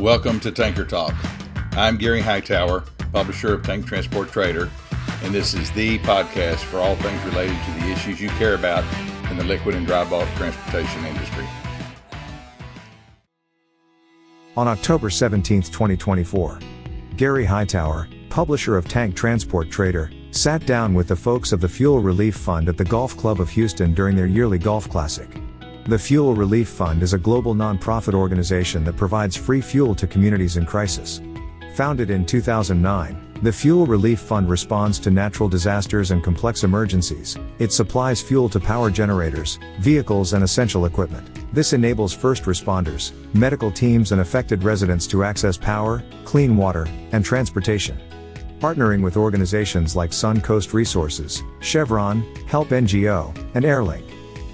Welcome to Tanker Talk. I'm Gary Hightower, publisher of Tank Transport Trader, and this is the podcast for all things related to the issues you care about in the liquid and dry bulk transportation industry. On October 17, 2024, Gary Hightower, publisher of Tank Transport Trader, sat down with the folks of the Fuel Relief Fund at the Golf Club of Houston during their yearly golf classic. The Fuel Relief Fund is a global nonprofit organization that provides free fuel to communities in crisis. Founded in 2009, the Fuel Relief Fund responds to natural disasters and complex emergencies. It supplies fuel to power generators, vehicles, and essential equipment. This enables first responders, medical teams, and affected residents to access power, clean water, and transportation. Partnering with organizations like Suncoast Resources, Chevron, Help NGO, and Airlink,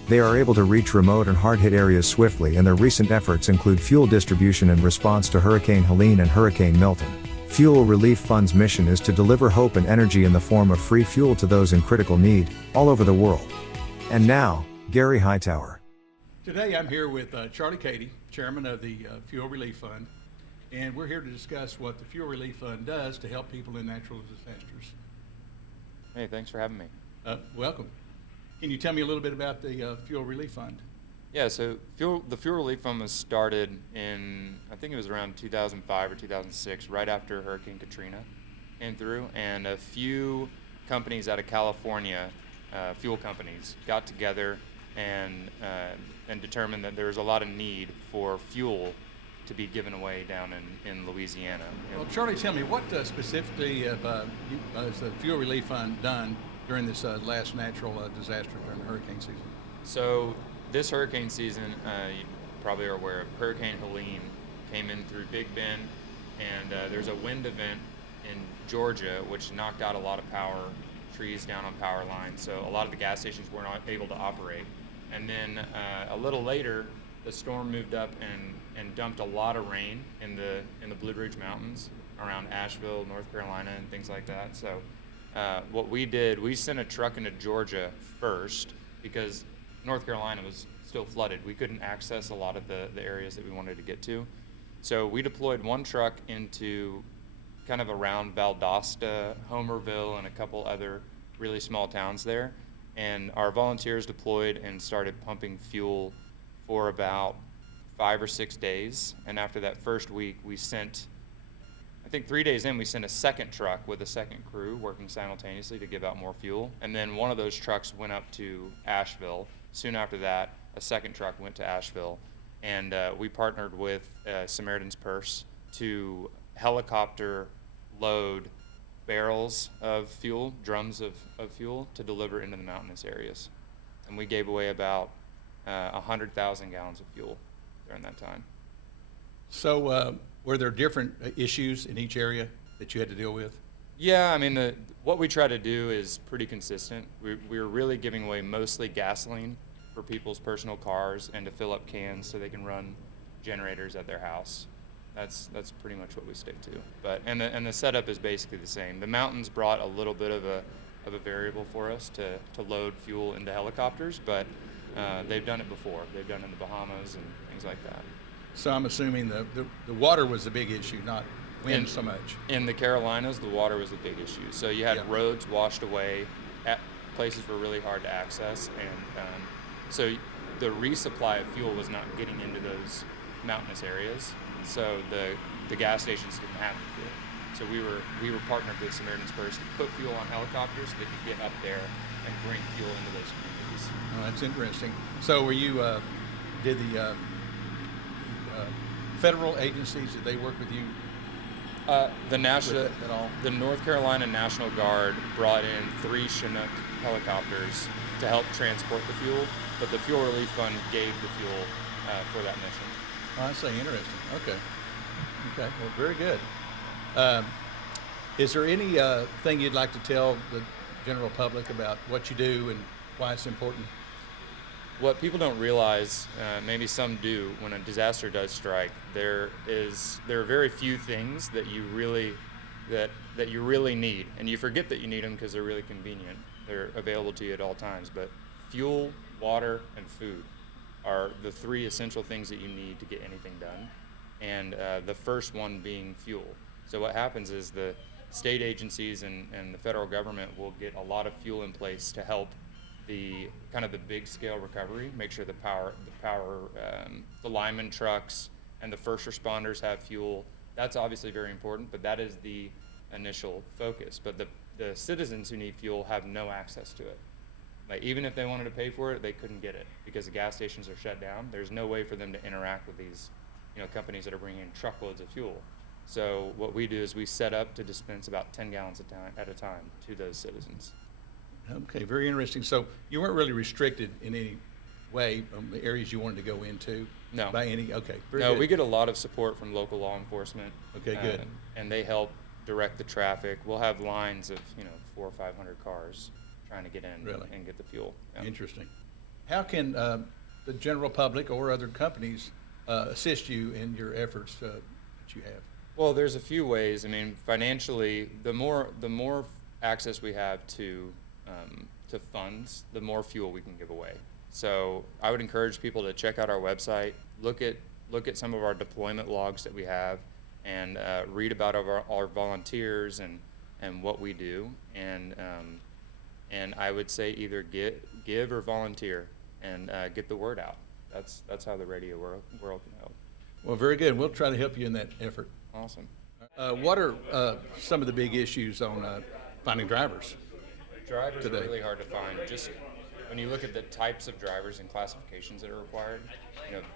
they are able to reach remote and hard-hit areas swiftly, and their recent efforts include fuel distribution in response to Hurricane Helene and Hurricane Milton. Fuel Relief Fund's mission is to deliver hope and energy in the form of free fuel to those in critical need, all over the world. And now, Gary Hightower. Today I'm here with Charlie Cady, chairman of the Fuel Relief Fund, and we're here to discuss what the Fuel Relief Fund does to help people in natural disasters. Hey, thanks for having me. Welcome. Can you tell me a little bit about the Fuel Relief Fund? Yeah, so the Fuel Relief Fund was started in, I think it was around 2005 or 2006, right after Hurricane Katrina came through, and a few companies out of California, fuel companies, got together and determined that there was a lot of need for fuel to be given away down in Louisiana. Well, Charlie, tell me, what specifically has the Fuel Relief Fund done during this last natural disaster during the hurricane season? So this hurricane season, you probably are aware of, Hurricane Helene came in through Big Bend, and there's a wind event in Georgia which knocked out a lot of power, trees down on power lines, so a lot of the gas stations were not able to operate. And then a little later, the storm moved up and dumped a lot of rain in the Blue Ridge Mountains around Asheville, North Carolina, and things like that. So what we did, we sent a truck into Georgia first because North Carolina was still flooded. We couldn't access a lot of the areas that we wanted to get to. So we deployed one truck into kind of around Valdosta, Homerville, and a couple other really small towns there. And our volunteers deployed and started pumping fuel for about 5 or 6 days. And after that first week, we sent, I think 3 days in, we sent a second truck with a second crew working simultaneously to give out more fuel. And then one of those trucks went up to Asheville. Soon after that, a second truck went to Asheville. And we partnered with Samaritan's Purse to helicopter load barrels of fuel, drums of fuel, to deliver into the mountainous areas. And we gave away about 100,000 gallons of fuel during that time. So were there different issues in each area that you had to deal with? Yeah, I mean, what we try to do is pretty consistent. We were really giving away mostly gasoline for people's personal cars and to fill up cans so they can run generators at their house. That's pretty much what we stick to. But and the setup is basically the same. The mountains brought a little bit of a variable for us to load fuel into helicopters, but they've done it before. They've done it in the Bahamas and things like that. So I'm assuming the water was the big issue, not wind so much. In the Carolinas, the water was the big issue. So you had roads washed away, places were really hard to access, and so the resupply of fuel was not getting into those mountainous areas. So the gas stations didn't have the fuel. So we were partnered with Samaritan's Purse to put fuel on helicopters so they could get up there and bring fuel into those communities. Oh, that's interesting. So were you, did the federal agencies, did they work with you? The North Carolina National Guard brought in 3 Chinook helicopters to help transport the fuel, but the Fuel Relief Fund gave the fuel for that mission. Oh, I see. Interesting. Okay. Well, very good. Is there any thing you'd like to tell the general public about what you do and why it's important? What people don't realize, maybe some do, when a disaster does strike, there are very few things that you really need, and you forget that you need them because they're really convenient. They're available to you at all times. But fuel, water, and food are the 3 essential things that you need to get anything done. and the first one being fuel. So what happens is the state agencies and the federal government will get a lot of fuel in place to help the kind of the big scale recovery, make sure the lineman trucks and the first responders have fuel. That's obviously very important, but that is the initial focus. But the citizens who need fuel have no access to it. Like, even if they wanted to pay for it, they couldn't get it because the gas stations are shut down. There's no way for them to interact with these, companies that are bringing in truckloads of fuel. So what we do is we set up to dispense about 10 gallons at a time to those citizens. Okay, very interesting. So you weren't really restricted in any way on the areas you wanted to go into? No. By any, okay. Very No, good. we get a lot of support from local law enforcement. Okay, good. And they help direct the traffic. We'll have lines of, 400 or 500 cars trying to get in Really? and get the fuel. Yeah. Interesting. How can the general public or other companies assist you in your efforts that you have? Well, there's a few ways. I mean, financially, the more access we have to funds, the more fuel we can give away. So I would encourage people to check out our website, look at some of our deployment logs that we have, and read about our volunteers and what we do. And I would say either give or volunteer and get the word out. That's how the radio world can help. Well, very good. We'll try to help you in that effort. Awesome. What are some of the big issues on finding drivers? Drivers today? are really hard to find. Just when you look at the types of drivers and classifications that are required,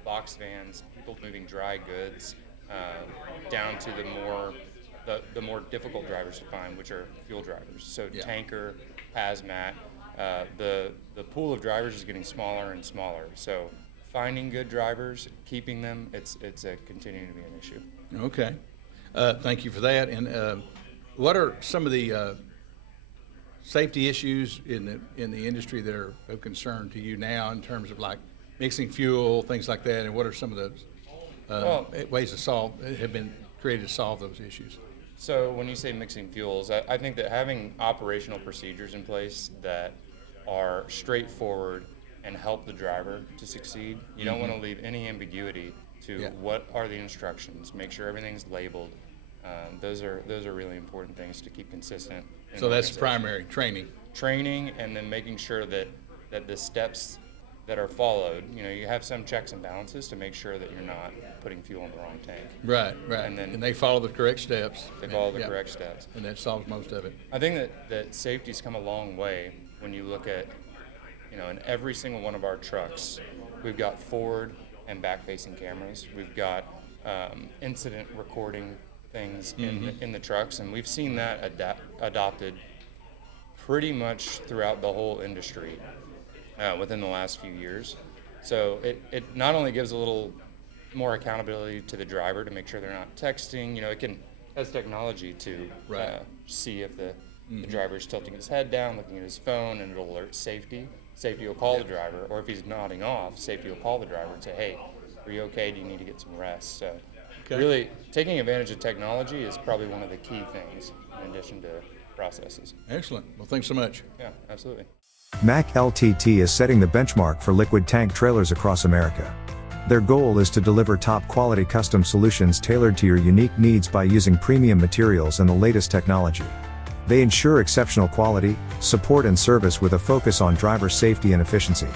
box vans, people moving dry goods, down to the more difficult drivers to find, which are fuel drivers. So Yeah. tanker, hazmat, the pool of drivers is getting smaller and smaller. So finding good drivers, keeping them, it's continuing to be an issue. Okay. Thank you for that. And what are some of the safety issues in the industry that are of concern to you now in terms of like mixing fuel, things like that? And what are some of the ways have been created to solve those issues? So when you say mixing fuels, I think that having operational procedures in place that are straightforward and help the driver to succeed, you don't want to leave any ambiguity to what are the instructions. Make sure everything's labeled. Those are really important things to keep consistent. So that's primary training, and then making sure that the steps that are followed, you have some checks and balances to make sure that you're not putting fuel in the wrong tank. Right. And they follow the correct steps. They follow the correct steps. And that solves most of it. I think that safety's come a long way when you look at, in every single one of our trucks, we've got forward and back-facing cameras. We've got incident recording things in the trucks, and we've seen that adopted pretty much throughout the whole industry within the last few years. So it not only gives a little more accountability to the driver to make sure they're not texting, it has technology to see if the driver's tilting his head down, looking at his phone, and it'll alert safety. Safety will call the driver, or if he's nodding off, safety will call the driver and say, hey, are you okay? Do you need to get some rest? So really taking advantage of technology is probably one of the key things in addition to processes. Excellent. Well, thanks so much. Yeah, absolutely. Mack LTT is setting the benchmark for liquid tank trailers across America. Their goal is to deliver top-quality custom solutions tailored to your unique needs by using premium materials and the latest technology. They ensure exceptional quality, support and service with a focus on driver safety and efficiency.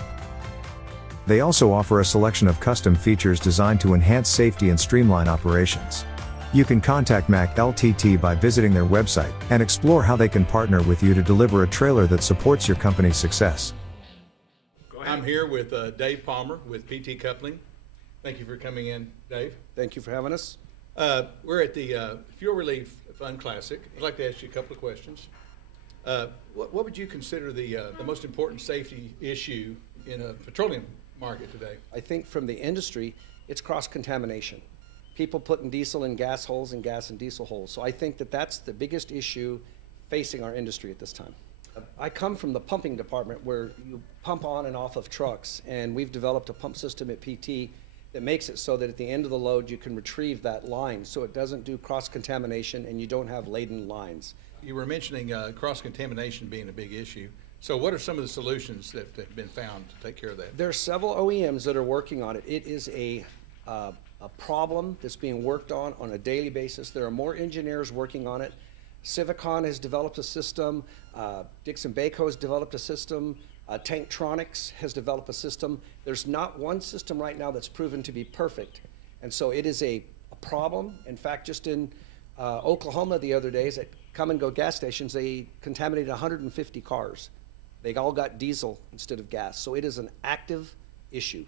They also offer a selection of custom features designed to enhance safety and streamline operations. You can contact Mack LTT by visiting their website and explore how they can partner with you to deliver a trailer that supports your company's success. I'm here with Dave Palmer with PT Coupling. Thank you for coming in, Dave. Thank you for having us. We're at the Fuel Relief Fund Classic. I'd like to ask you a couple of questions. What would you consider the most important safety issue in a petroleum market today? I think from the industry, it's cross-contamination. People putting diesel in gas holes and gas in diesel holes. So I think that that's the biggest issue facing our industry at this time. I come from the pumping department where you pump on and off of trucks, and we've developed a pump system at PT that makes it so that at the end of the load you can retrieve that line so it doesn't do cross-contamination and you don't have laden lines. You were mentioning cross-contamination being a big issue. So what are some of the solutions that have been found to take care of that? There are several OEMs that are working on it. It is a a problem that's being worked on a daily basis. There are more engineers working on it. Civicon has developed a system. Dixon Baco has developed a system. Tanktronics has developed a system. There's not one system right now that's proven to be perfect. And so it is a problem. In fact, just in Oklahoma the other days at come and go gas stations, they contaminated 150 cars. They all got diesel instead of gas. So it is an active issue.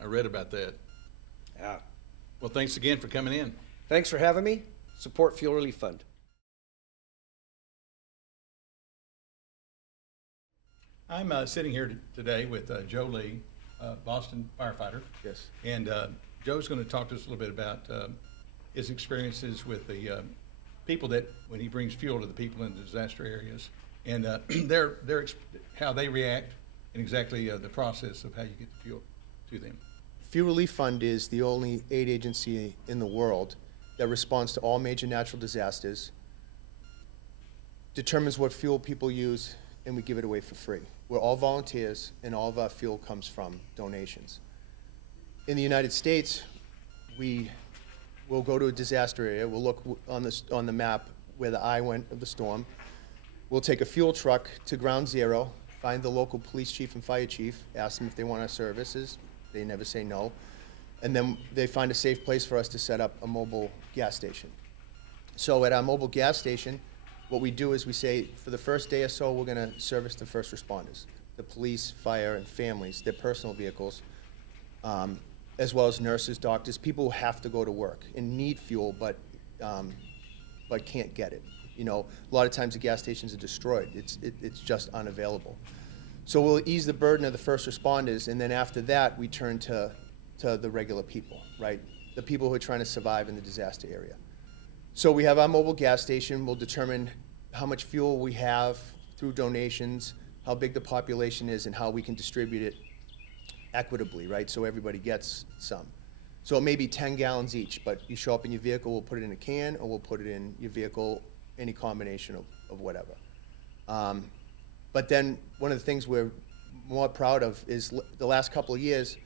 I read about that. Yeah. Well, thanks again for coming in. Thanks for having me. Support Fuel Relief Fund. I'm sitting here today with Joe Lee, Boston firefighter. Yes. And Joe's going to talk to us a little bit about his experiences with the people that, when he brings fuel to the people in the disaster areas, and how they react, and exactly the process of how you get the fuel to them. Fuel Relief Fund is the only aid agency in the world that responds to all major natural disasters, determines what fuel people use, and we give it away for free. We're all volunteers, and all of our fuel comes from donations. In the United States, we will go to a disaster area. We'll look on the map where the eye went of the storm. We'll take a fuel truck to ground zero, find the local police chief and fire chief, ask them if they want our services. They never say no. And then they find a safe place for us to set up a mobile gas station. So at our mobile gas station, what we do is we say, for the first day or so, we're gonna service the first responders, the police, fire, and families, their personal vehicles, as well as nurses, doctors, people who have to go to work and need fuel, but can't get it. You know, a lot of times the gas stations are destroyed. It's just unavailable. So we'll ease the burden of the first responders, and then after that, we turn to the regular people, right? The people who are trying to survive in the disaster area. So we have our mobile gas station. We'll determine how much fuel we have through donations, how big the population is, and how we can distribute it equitably, right? So everybody gets some. So it may be 10 gallons each, but you show up in your vehicle, we'll put it in a can, or we'll put it in your vehicle, any combination of whatever. But then one of the things we're more proud of is the last couple of years,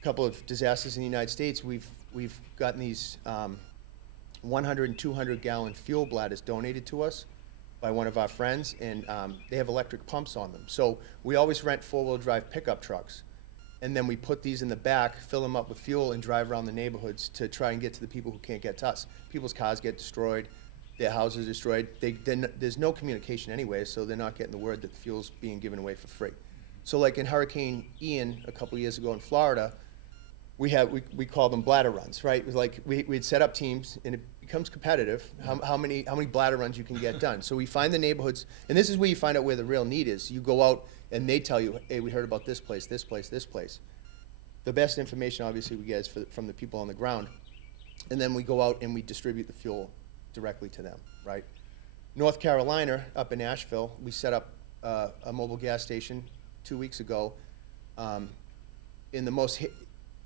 a couple of disasters in the United States, we've gotten these 100 and 200 gallon fuel bladders donated to us by one of our friends, and they have electric pumps on them. So we always rent four-wheel drive pickup trucks, and then we put these in the back, fill them up with fuel, and drive around the neighborhoods to try and get to the people who can't get to us. People's cars get destroyed, their houses destroyed. There's no communication anyway, so they're not getting the word that the fuel's being given away for free. So like in Hurricane Ian a couple years ago in Florida, we call them bladder runs, right? It was like we'd set up teams, and it becomes competitive, how many bladder runs you can get done. So we find the neighborhoods, and this is where you find out where the real need is. You go out, and they tell you, hey, we heard about this place, this place, this place. The best information, obviously, we get is from the people on the ground. And then we go out and we distribute the fuel directly to them, right? North Carolina, up in Asheville, we set up a mobile gas station 2 weeks ago in the most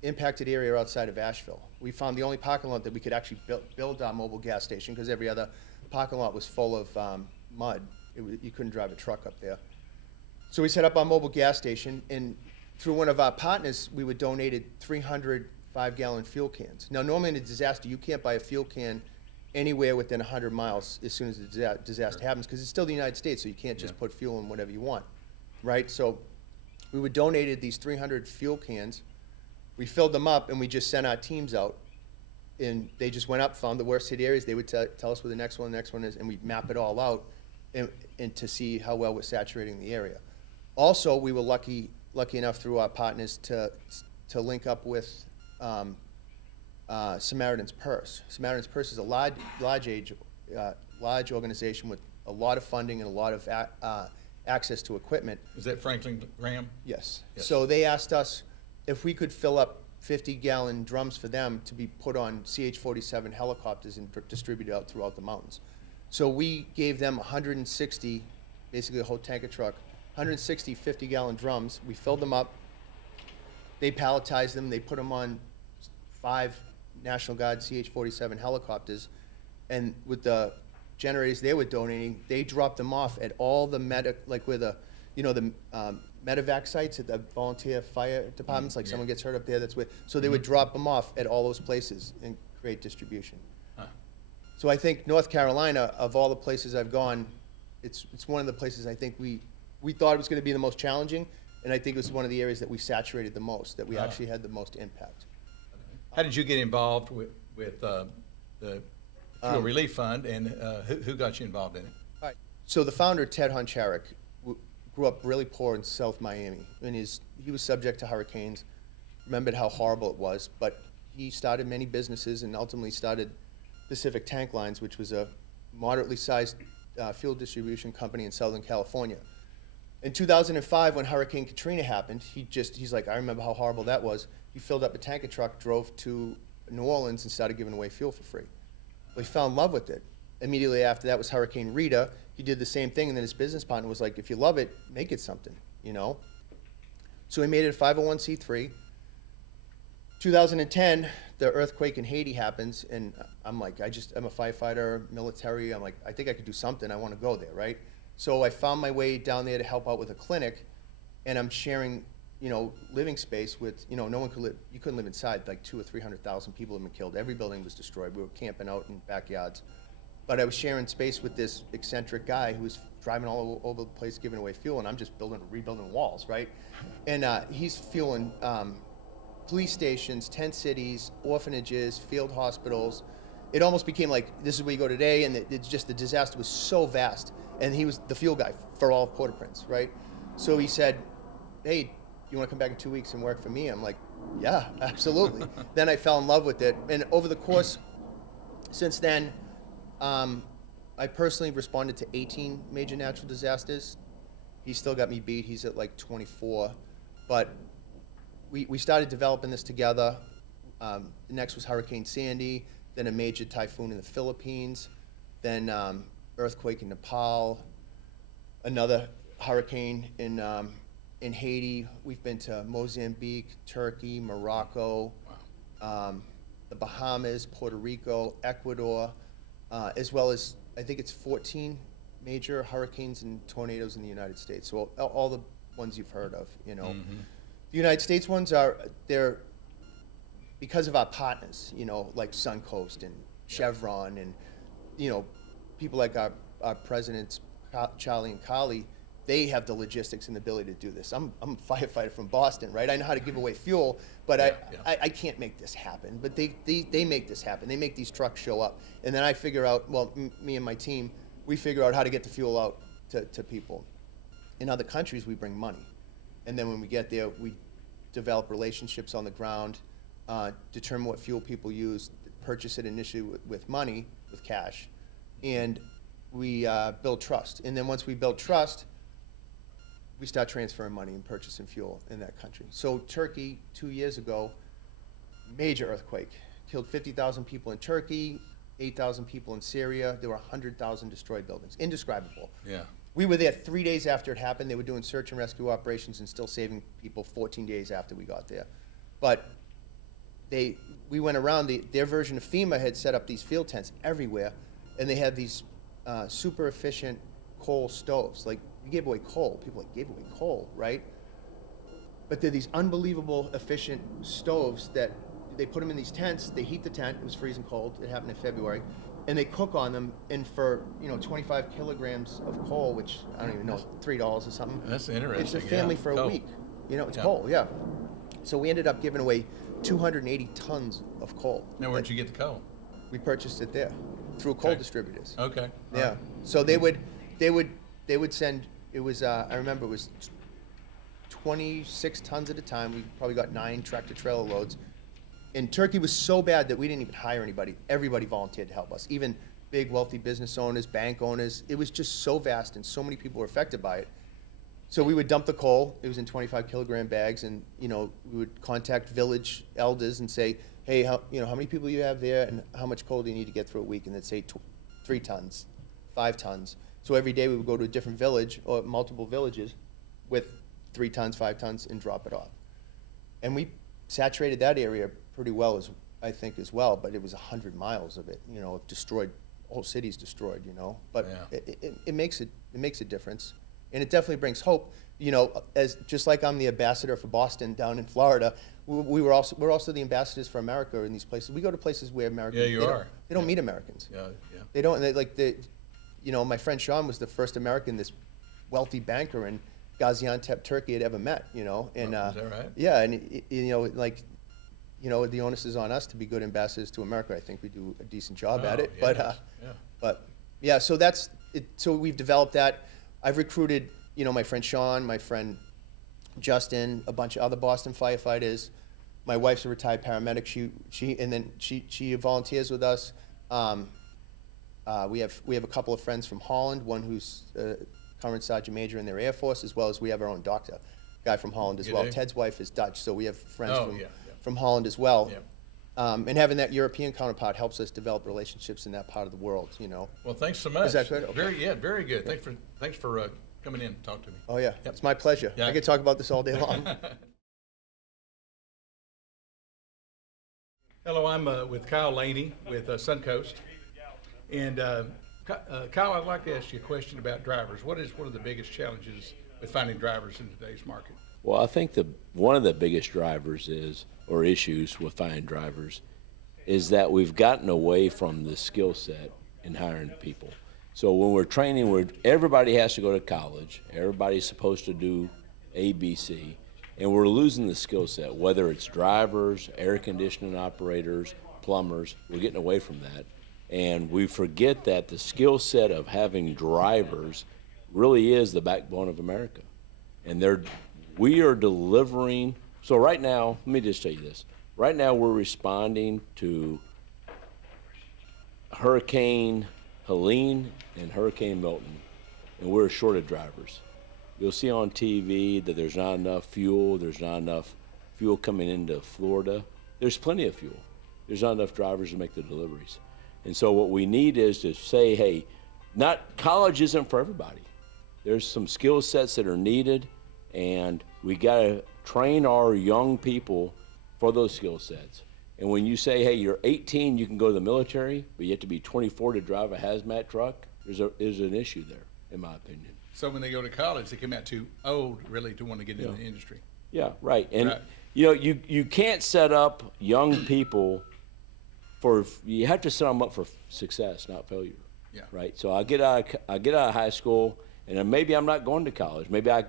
impacted area outside of Asheville. We found the only parking lot that we could actually build our mobile gas station, because every other parking lot was full of mud. You couldn't drive a truck up there. So we set up our mobile gas station, and through one of our partners, we were donated 300 5-gallon fuel cans. Now, normally in a disaster, you can't buy a fuel can anywhere within 100 miles as soon as the disaster happens, because it's still the United States, so you can't just put fuel in whatever you want, right? So we were donated these 300 fuel cans. We filled them up, and we just sent our teams out, and they just went up, found the worst hit areas. They would tell us where the next one is, and we'd map it all out and to see how well we're saturating the area. Also, we were lucky enough through our partners to link up with Samaritan's Purse. Samaritan's Purse is a large organization with a lot of funding and a lot of access to equipment. Is that Franklin Graham? Yes. So they asked us if we could fill up 50-gallon drums for them to be put on CH-47 helicopters and distributed out throughout the mountains. So we gave them 160, basically a whole tanker truck, 160 50-gallon drums. We filled them up. They palletized them. They put them on 5 National Guard CH-47 helicopters, and with the generators they were donating, they dropped them off at all the where the medevac sites at the volunteer fire departments, like someone gets hurt up there, that's where, so they would drop them off at all those places and create distribution. So I think North Carolina, of all the places I've gone, it's one of the places I think we thought it was gonna be the most challenging, and I think it was one of the areas that we saturated the most, that we actually had the most impact. How did you get involved with the Fuel Relief Fund, and who got you involved in it? All right. So the founder, Ted Honcharick, grew up really poor in South Miami, and he was subject to hurricanes, remembered how horrible it was, but he started many businesses and ultimately started Pacific Tank Lines, which was a moderately sized fuel distribution company in Southern California. In 2005, when Hurricane Katrina happened, he's like, I remember how horrible that was. He filled up a tanker truck, drove to New Orleans, and started giving away fuel for free. Well, he fell in love with it. Immediately after that was Hurricane Rita. He did the same thing, and then his business partner was like, if you love it, make it something, you know? So he made it a 501c3. 2010, the earthquake in Haiti happens, and I'm like, I'm a firefighter, military. I'm like, I think I could do something. I want to go there, right? So I found my way down there to help out with a clinic, and I'm sharing, living space with, no one could live, you couldn't live inside, like 200,000 or 300,000 people have been killed. Every building was destroyed. We were camping out in backyards. But I was sharing space with this eccentric guy who was driving all over the place, giving away fuel, and I'm just rebuilding walls, right? And he's fueling police stations, tent cities, orphanages, field hospitals. It almost became like, this is where you go today, and it's just, the disaster was so vast. And he was the fuel guy for all of Port-au-Prince, right? So he said, hey, you want to come back in 2 weeks and work for me? I'm like, yeah, absolutely. Then I fell in love with it. And over the course, since then, I personally responded to 18 major natural disasters. He's still got me beat. He's at like 24. But we started developing this together. Next was Hurricane Sandy, then a major typhoon in the Philippines, then earthquake in Nepal, another hurricane in Haiti. We've been to Mozambique, Turkey, Morocco, the Bahamas, Puerto Rico, Ecuador, as well as, I think it's 14 major hurricanes and tornadoes in the United States. So all the ones you've heard of, The United States ones they're because of our partners, like Suncoast and Chevron and, people like our presidents, Charlie and Carly. They have the logistics and the ability to do this. I'm a firefighter from Boston, right? I know how to give away fuel, but I can't make this happen. But they make this happen. They make these trucks show up. And then I figure out, me and my team, we figure out how to get the fuel out to people. In other countries, we bring money. And then when we get there, we develop relationships on the ground, determine what fuel people use, purchase it initially with money, with cash, and we build trust. And then once we build trust, we start transferring money and purchasing fuel in that country. So Turkey, 2 years ago, major earthquake, killed 50,000 people in Turkey, 8,000 people in Syria. There were 100,000 destroyed buildings. Indescribable. Yeah. We were there 3 days after it happened. They were doing search and rescue operations and still saving people 14 days after we got there. But we went around, their version of FEMA had set up these field tents everywhere, and they had these super efficient coal stoves. Like, we gave away coal. People gave away coal, right? But they're these unbelievable efficient stoves that they put them in these tents. They heat the tent. It was freezing cold. It happened in February. And they cook on them. And for 25 kilograms of coal, which I don't even know, $3 or something. That's interesting. It's a family for a week. It's coal, yeah. So we ended up giving away 280 tons of coal. Now, where'd you get the coal? We purchased it there through coal distributors. Okay. Yeah. Right. So they would send. It was I remember it was 26 tons at a time. We probably got 9 tractor trailer loads. And Turkey was so bad that we didn't even hire anybody. Everybody volunteered to help us. Even big wealthy business owners, bank owners. It was just so vast and so many people were affected by it. So we would dump the coal. It was in 25 kilogram bags, and we would contact village elders and say, hey, how many people you have there, and how much coal do you need to get through a week? And they'd say 3 tons, 5 tons. So every day we would go to a different village or multiple villages with 3 tons, 5 tons, and drop it off. And we saturated that area pretty well, I think, as well. But it was 100 miles of it, destroyed. Whole city's destroyed, But Yeah. it makes a difference. And it definitely brings hope. You know, as just like I'm the ambassador for Boston down in Florida, we're also the ambassadors for America in these places. We go to places where Americans they don't meet Americans. Yeah. They don't. You know, my friend Sean was the first American this wealthy banker in Gaziantep, Turkey, had ever met. You know, and is that right? yeah, and you know, like, you know, the onus is on us to be good ambassadors to America. I think we do a decent job at it. Yes. But yeah, so that's it. So we've developed that. I've recruited, you know, my friend Sean, my friend Justin, a bunch of other Boston firefighters. My wife's a retired paramedic. She volunteers with us. We have a couple of friends from Holland. One who's current sergeant major in their Air Force, as well as we have our own doctor, guy from Holland as well. do? Ted's wife is Dutch, so we have friends Oh, yeah. from Holland as well. Yeah. And having that European counterpart helps us develop relationships in that part of the world. You know. Well, thanks so much. Is that good? Okay. Very good. Thanks for coming in and talking to me. Oh yeah, Yep. it's my pleasure. Yeah. I could talk about this all day long. Hello, I'm with Kyle Laney with Suncoast. And Kyle, I'd like to ask you a question about drivers. What is one of the biggest challenges with finding drivers in today's market? Well, I think one of the biggest drivers issues with finding drivers is that we've gotten away from the skill set in hiring people. So when we're training, everybody has to go to college. Everybody's supposed to do ABC, and we're losing the skill set, whether it's drivers, air conditioning operators, plumbers. We're getting away from that. And we forget that the skill set of having drivers really is the backbone of America. And we are delivering. So right now, let me just tell you this. Right now, we're responding to Hurricane Helene and Hurricane Milton, and we're short of drivers. You'll see on TV that there's not enough fuel. There's not enough fuel coming into Florida. There's plenty of fuel. There's not enough drivers to make the deliveries. And so what we need is to say, hey, college isn't for everybody. There's some skill sets that are needed, and we got to train our young people for those skill sets. And when you say, hey, you're 18, you can go to the military, but you have to be 24 to drive a hazmat truck, there's an issue there, in my opinion. So when they go to college, they come out too old, really, to want to get into the industry. Yeah, right. And Right. you know, you can't set up young people you have to set them up for success, not failure. Yeah. Right. So I get out of high school, and then maybe I'm not going to college. Maybe I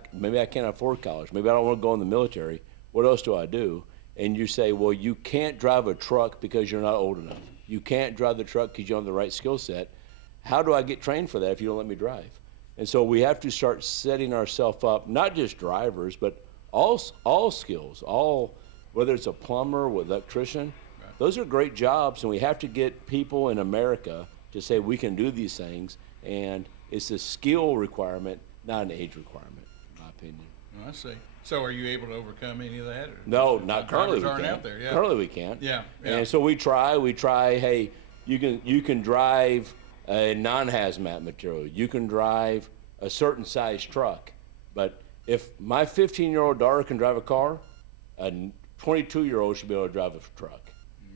can't afford college. Maybe I don't want to go in the military. What else do I do? And you say, well, you can't drive a truck because you're not old enough. You can't drive the truck because you don't have the right skill set. How do I get trained for that if you don't let me drive? And so we have to start setting ourselves up, not just drivers, but all skills, whether it's a plumber or electrician. Those are great jobs, and we have to get people in America to say we can do these things, and it's a skill requirement, not an age requirement, in my opinion. I see. So are you able to overcome any of that? Or No, not currently. drivers We aren't can't. out there. Yeah. Currently, we can't. Yeah. And so we try. Hey, you can drive a non-hazmat material. You can drive a certain size truck, but if my 15-year-old daughter can drive a car, a 22-year-old should be able to drive a truck.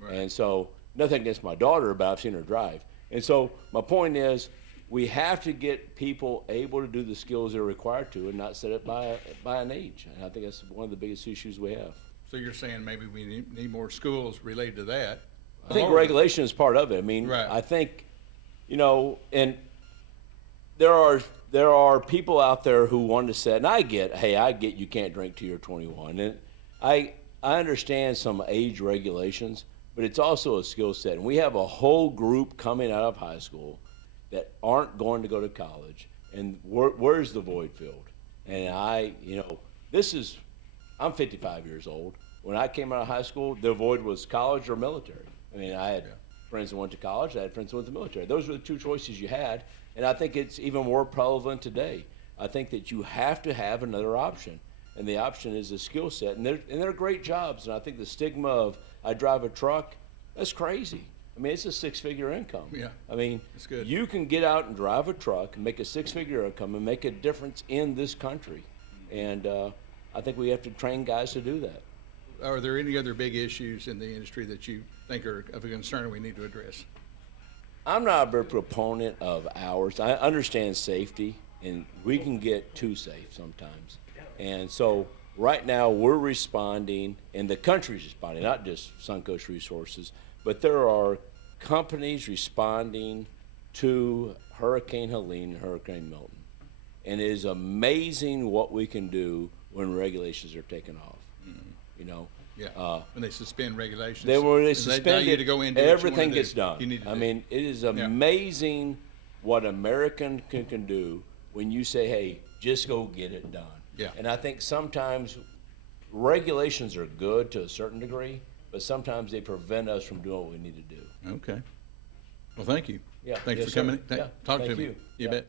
Right. And so, nothing against my daughter, but I've seen her drive. And so, my point is, we have to get people able to do the skills they're required to, and not set it by an age. And I think that's one of the biggest issues we have. So you're saying maybe we need more schools related to that? I think regulation is part of it. I mean, Right. I think, and there are people out there who want to say, and I get you can't drink till you're 21, and I understand some age regulations, but it's also a skill set. And we have a whole group coming out of high school that aren't going to go to college, and where's the void filled? And I'm 55 years old. When I came out of high school, the void was college or military. I mean, I had friends that went to college, I had friends that went to the military. Those were the two choices you had, and I think it's even more prevalent today. I think that you have to have another option, and the option is a skill set, and they're great jobs. And I think the stigma of I drive a truck, that's crazy. I mean, it's a six-figure income. Yeah. I mean, That's good. You can get out and drive a truck and make a six-figure income and make a difference in this country, and I think we have to train guys to do that. Are there any other big issues in the industry that you think are of a concern we need to address? I'm not a big proponent of hours. I understand safety, and we can get too safe sometimes. And so right now we're responding, and the country's responding, not just Suncoast Resources, but there are companies responding to Hurricane Helene and Hurricane Milton. And it is amazing what we can do when regulations are taken off. You know, Yeah. When they suspend regulations. then when they and tell suspend you it, to go in, do what you everything wanna gets do. done. You need to I do. mean, it is amazing what American can do when you say, hey, just go get it done. Yeah. And I think sometimes regulations are good to a certain degree, but sometimes they prevent us from doing what we need to do. Okay. Well, thank you. Yeah. Thanks Yes, for coming. sir. Yeah. Talk to Thank me. you. You Yeah. bet.